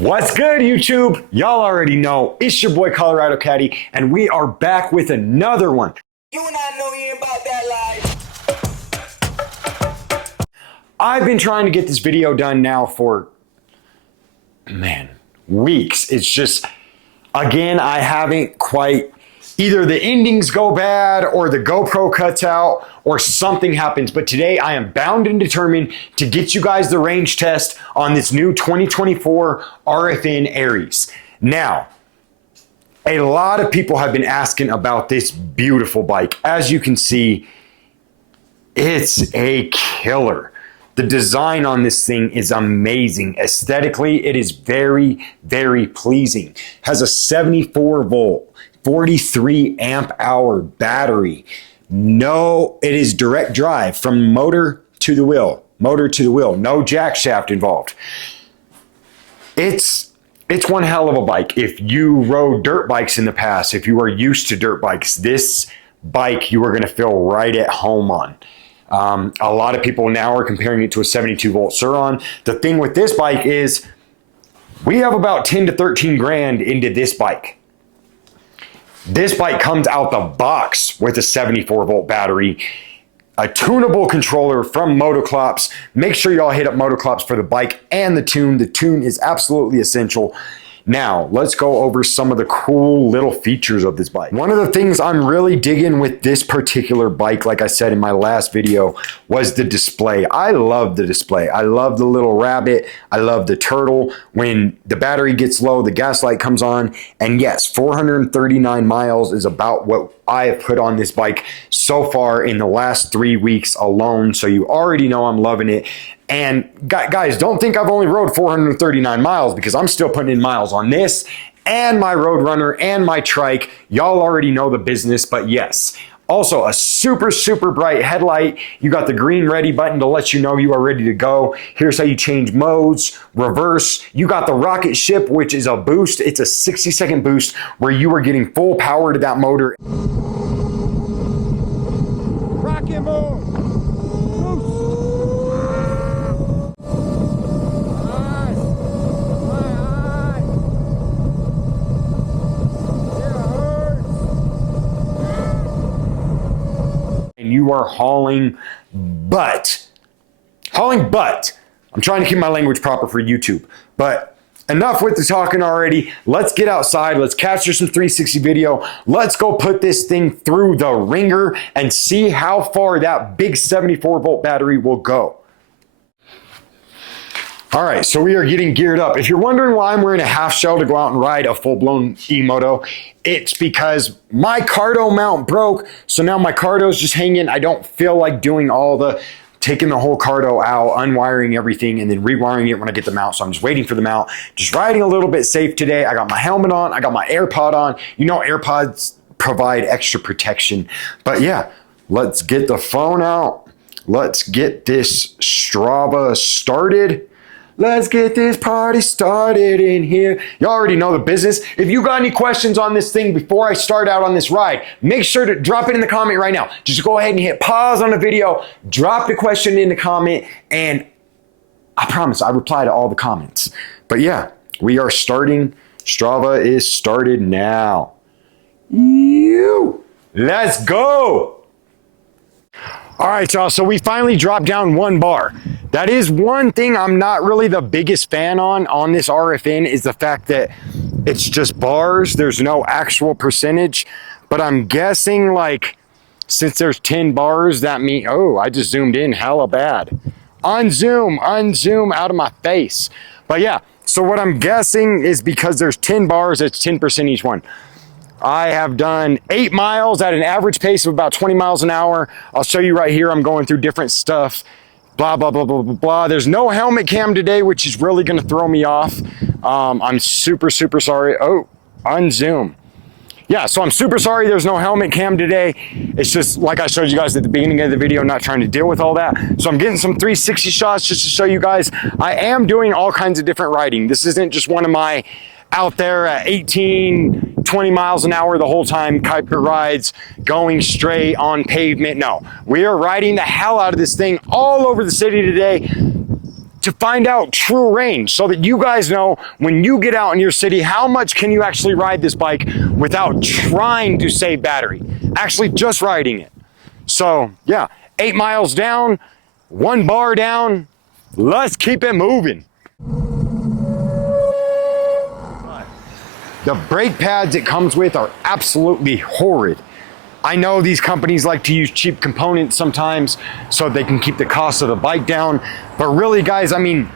What's good, YouTube? Y'all already know it's your boy Colorado Caddy, and we are back with another one. You and I know you ain't about that life. I've been trying to get this video done now for, weeks. It's just, again, I haven't quite, either the endings go bad or the GoPro cuts out or something happens. But today I am bound and determined to get you guys the range test on this new 2024 RFN Aries. Now, a lot of people have been asking about this beautiful bike. As you can see, it's a killer. The design on this thing is amazing. Aesthetically, it is very, very pleasing. Has a 74 volt, 43 amp hour battery. No, it is direct drive from motor to the wheel, no jack shaft involved. It's one hell of a bike. If you rode dirt bikes in the past, if you are used to dirt bikes, this bike you are going to feel right at home on. A lot of people now are comparing it to a 72 volt Sur-Ron. The thing with this bike is we have about 10 to 13 grand into this bike. This bike comes out the box with a 74 volt battery, a tunable controller from Motoclops. Make sure y'all hit up Motoclops for the bike and the tune. The tune is absolutely essential. Now, let's go over some of the cool little features of this bike. One of the things I'm really digging with this particular bike, like I said in my last video, was the display. I love the display. I love the little rabbit. I love the turtle. When the battery gets low, the gas light comes on. And yes, 439 miles is about what I have put on this bike so far in the last 3 weeks alone. So you already know I'm loving it. And guys, don't think I've only rode 439 miles, because I'm still putting in miles on this and my Roadrunner and my trike. Y'all already know the business, but yes. Also, a super, super bright headlight. You got the green ready button to let you know you are ready to go. Here's how you change modes, reverse. You got the rocket ship, which is a boost. It's a 60-second boost where you are getting full power to that motor. Rocket mode. You are hauling butt. I'm trying to keep my language proper for YouTube, but enough with the talking already. Let's get outside. Let's capture some 360 video. Let's go put this thing through the ringer and see how far that big 74 volt battery will go. All right, so we are getting geared up. If you're wondering why I'm wearing a half shell to go out and ride a full-blown e-moto, it's because my Cardo mount broke, so now my Cardo's just hanging. I don't feel like doing all the, taking the whole Cardo out, unwiring everything, and then rewiring it when I get the mount, so I'm just waiting for the mount. Just riding a little bit safe today. I got my helmet on, I got my AirPod on. You know AirPods provide extra protection. But yeah, let's get the phone out. Let's get this Strava started. Let's get this party started in here. You already know the business. If you got any questions on this thing before I start out on this ride, make sure to drop it in the comment right now. Just go ahead and hit pause on the video, drop the question in the comment, and I promise I reply to all the comments. But yeah, we are starting. Strava is started now. Let's go. All right, y'all, so we finally dropped down 1 bar. That is one thing I'm not really the biggest fan on this RFN, is the fact that it's just bars. There's no actual percentage, but I'm guessing, like, since there's 10 bars, that means, oh, I just zoomed in hella bad. Unzoom out of my face. But yeah, so what I'm guessing is because there's 10 bars, it's 10% each one. I have done 8 miles at an average pace of about 20 miles an hour. I'll show you right here. I'm going through different stuff. Blah, blah, blah, blah, blah, blah. There's no helmet cam today, which is really going to throw me off. I'm super, super sorry. Oh, unzoom. Yeah, so I'm super sorry there's no helmet cam today. It's just like I showed you guys at the beginning of the video, not trying to deal with all that. So I'm getting some 360 shots just to show you guys. I am doing all kinds of different riding. This isn't just one of my out there at 18, 20 miles an hour the whole time Kuiper rides, going straight on pavement. No, we are riding the hell out of this thing all over the city today. to find out true range so that you guys know when you get out in your city, how much can you actually ride this bike without trying to save battery, actually just riding it. So yeah, 8 miles down, 1 bar down, let's keep it moving. The brake pads it comes with are absolutely horrid. I know these companies like to use cheap components sometimes so they can keep the cost of the bike down, but really guys, I mean,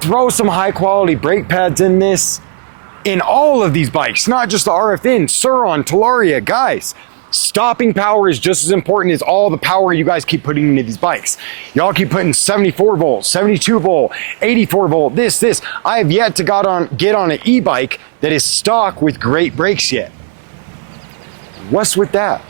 throw some high quality brake pads in this, in all of these bikes, not just the RFN, Sur-Ron, Talaria, guys. Stopping power is just as important as all the power you guys keep putting into these bikes. Y'all keep putting 74 volt, 72 volt, 84 volt, this. I have yet to get on an e-bike that is stock with great brakes yet. What's with that?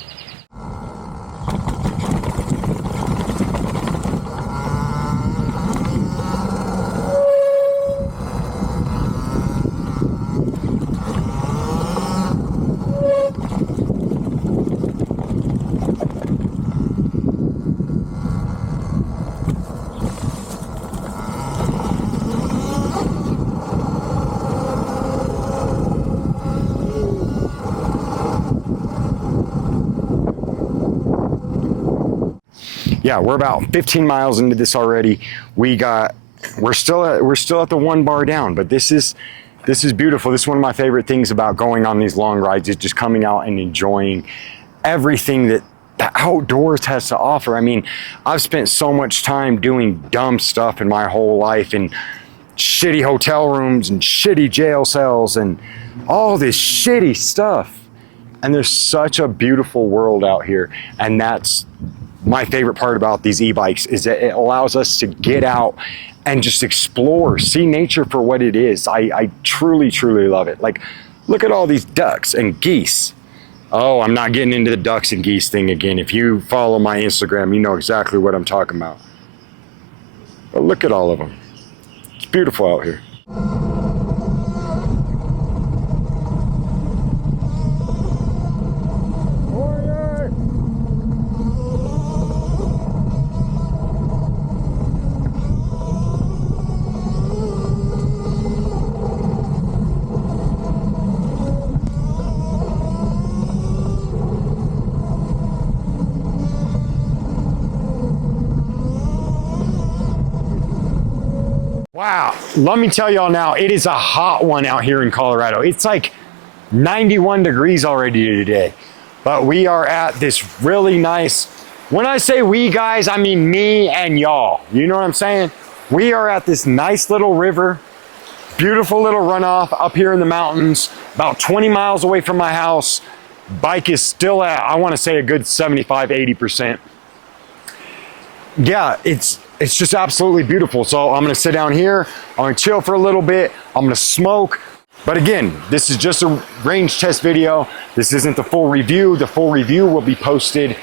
Yeah, we're about 15 miles into this already. We're still at the 1 bar down, but this is beautiful. This is one of my favorite things about going on these long rides, is just coming out and enjoying everything that the outdoors has to offer. I mean, I've spent so much time doing dumb stuff in my whole life, in shitty hotel rooms and shitty jail cells and all this shitty stuff. And there's such a beautiful world out here, and that's my favorite part about these e-bikes, is that it allows us to get out and just explore, see nature for what it is. I truly, truly love it. Like, look at all these ducks and geese. Oh, I'm not getting into the ducks and geese thing again. If you follow my Instagram, you know exactly what I'm talking about. But look at all of them. It's beautiful out here. Wow, let me tell y'all now, it is a hot one out here in Colorado. It's like 91 degrees already today, but we are at this really nice, when I say we guys, I mean me and y'all, you know what I'm saying? We are at this nice little river, beautiful little runoff up here in the mountains, about 20 miles away from my house. Bike is still at, I want to say, a good 75, 80%. Yeah, it's just absolutely beautiful. So I'm gonna sit down here, I'm gonna chill for a little bit, I'm gonna smoke. But again, this is just a range test video. This isn't the full review. The full review will be posted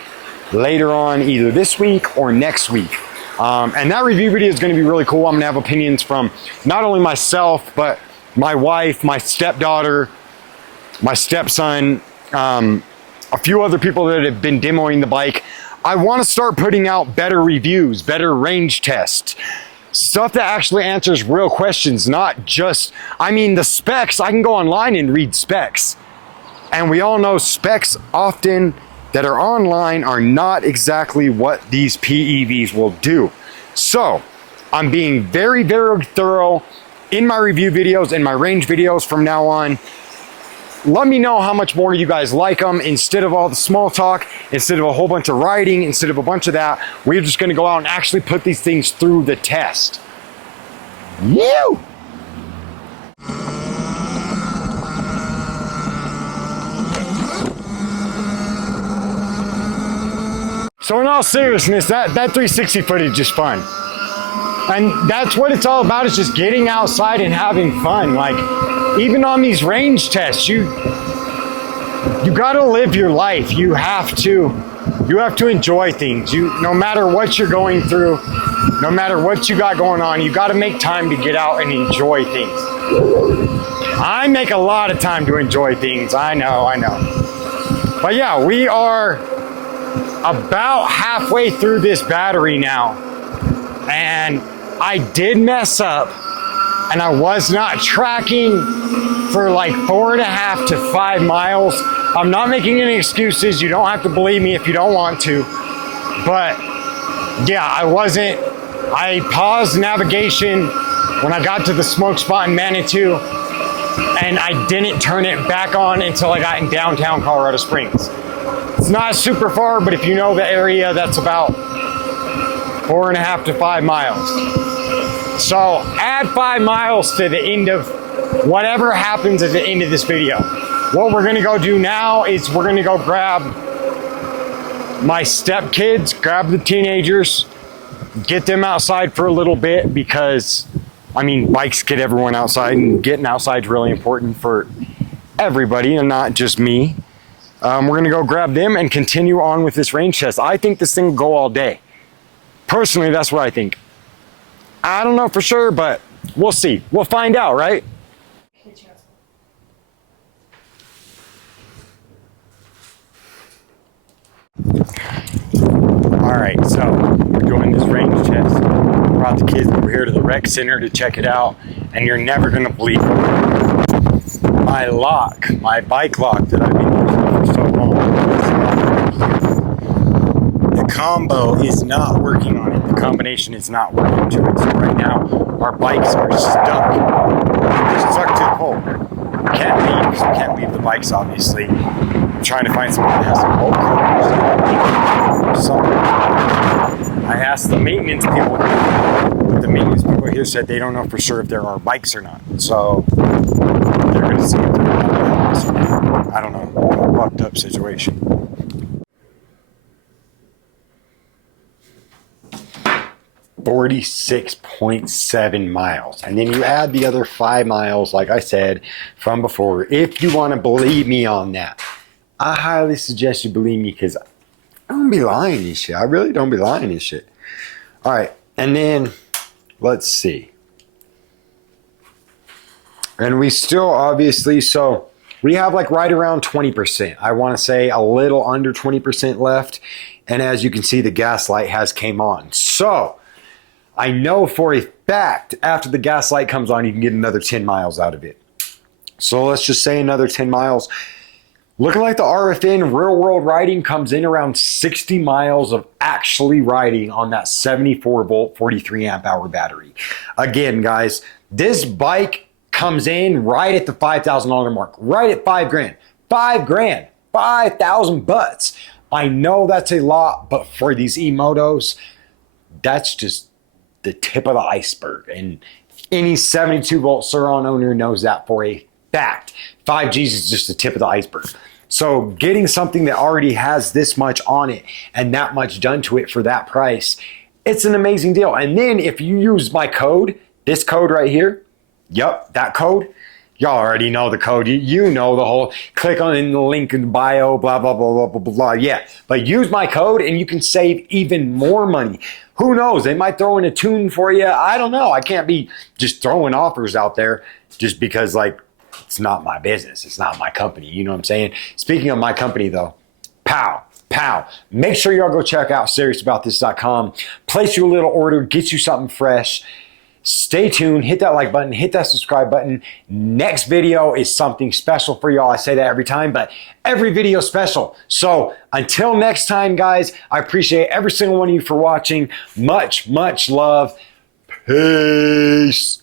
later on, either this week or next week. And that review video is gonna be really cool. I'm gonna have opinions from not only myself, but my wife, my stepdaughter, my stepson, a few other people that have been demoing the bike. I want to start putting out better reviews, better range tests, stuff that actually answers real questions, not just, I mean, the specs, I can go online and read specs. And we all know specs often that are online are not exactly what these PEVs will do. So I'm being very, very thorough in my review videos and my range videos from now on. Let me know how much more you guys like them. Instead of all the small talk, instead of a whole bunch of writing, instead of a bunch of that, we're just gonna go out and actually put these things through the test. You! So in all seriousness, that 360 footage is fun. And that's what it's all about, is just getting outside and having fun. Like, even on these range tests, you gotta live your life. You have to enjoy things. No matter what you're going through, no matter what you got going on, you gotta make time to get out and enjoy things. I make a lot of time to enjoy things, I know. But yeah, we are about halfway through this battery now. And I did mess up, and I was not tracking for like 4.5 to 5 miles. I'm not making any excuses. You don't have to believe me if you don't want to. But yeah, I paused navigation when I got to the smoke spot in Manitou, and I didn't turn it back on until I got in downtown Colorado Springs. It's not super far, but if you know the area, that's about 4.5 to 5 miles. So add 5 miles to the end of whatever happens at the end of this video. What we're gonna go do now is we're gonna go grab my stepkids, grab the teenagers, get them outside for a little bit because, I mean, bikes get everyone outside, and getting outside is really important for everybody and not just me. We're gonna go grab them and continue on with this range test. I think this thing will go all day. Personally, that's what I think. I don't know for sure, but we'll see. We'll find out, right? All right, so we're doing this range test. Brought the kids over here to the rec center to check it out, and you're never gonna believe it. My bike lock that I've been using for so long, the combo is not working on it. The combination is not working to it. So right now, our bikes are stuck. They're stuck to the pole. Can't leave the bikes, obviously. I'm trying to find someone that has some bolt cutters. I asked the maintenance people here, but the maintenance people here said they don't know for sure if there are bikes or not. So they're going to see if there are bikes or not. I don't know. Fucked up situation. $46.7 miles. And then you add the other 5 miles, like I said from before, if you want to believe me on that. I highly suggest you believe me because I don't be lying this shit. I really don't be lying this shit. All right. And then let's see. And we still obviously, so we have like right around 20%. I want to say a little under 20% left. And as you can see, the gas light has came on. So I know for a fact after the gas light comes on, you can get another 10 miles out of it. So let's just say another 10 miles. Looking like the RFN real world riding comes in around 60 miles of actually riding on that 74 volt, 43 amp hour battery. Again, guys, this bike comes in right at the $5,000 mark, right at $5,000. $5,000, 5,000 butts. I know that's a lot, but for these e-motos, that's just the tip of the iceberg. And any 72 volt Sur-On owner knows that for a fact. 5Gs is just the tip of the iceberg. So getting something that already has this much on it and that much done to it for that price, it's an amazing deal. And then if you use my code, this code right here, yep, that code, y'all already know the code. You know the whole, click on the link in the bio, blah, blah, blah, blah, blah, blah, blah. Yeah, but use my code and you can save even more money. Who knows? They might throw in a tune for you. I don't know. I can't be just throwing offers out there just because, like, it's not my business. It's not my company. You know what I'm saying? Speaking of my company, though, pow. Make sure y'all go check out seriousaboutthis.com. Place your little order. Get you something fresh. Stay tuned. Hit that like button. Hit that subscribe button. Next video is something special for y'all. I say that every time, but every video is special. So until next time, guys, I appreciate every single one of you for watching. Much, much love. Peace.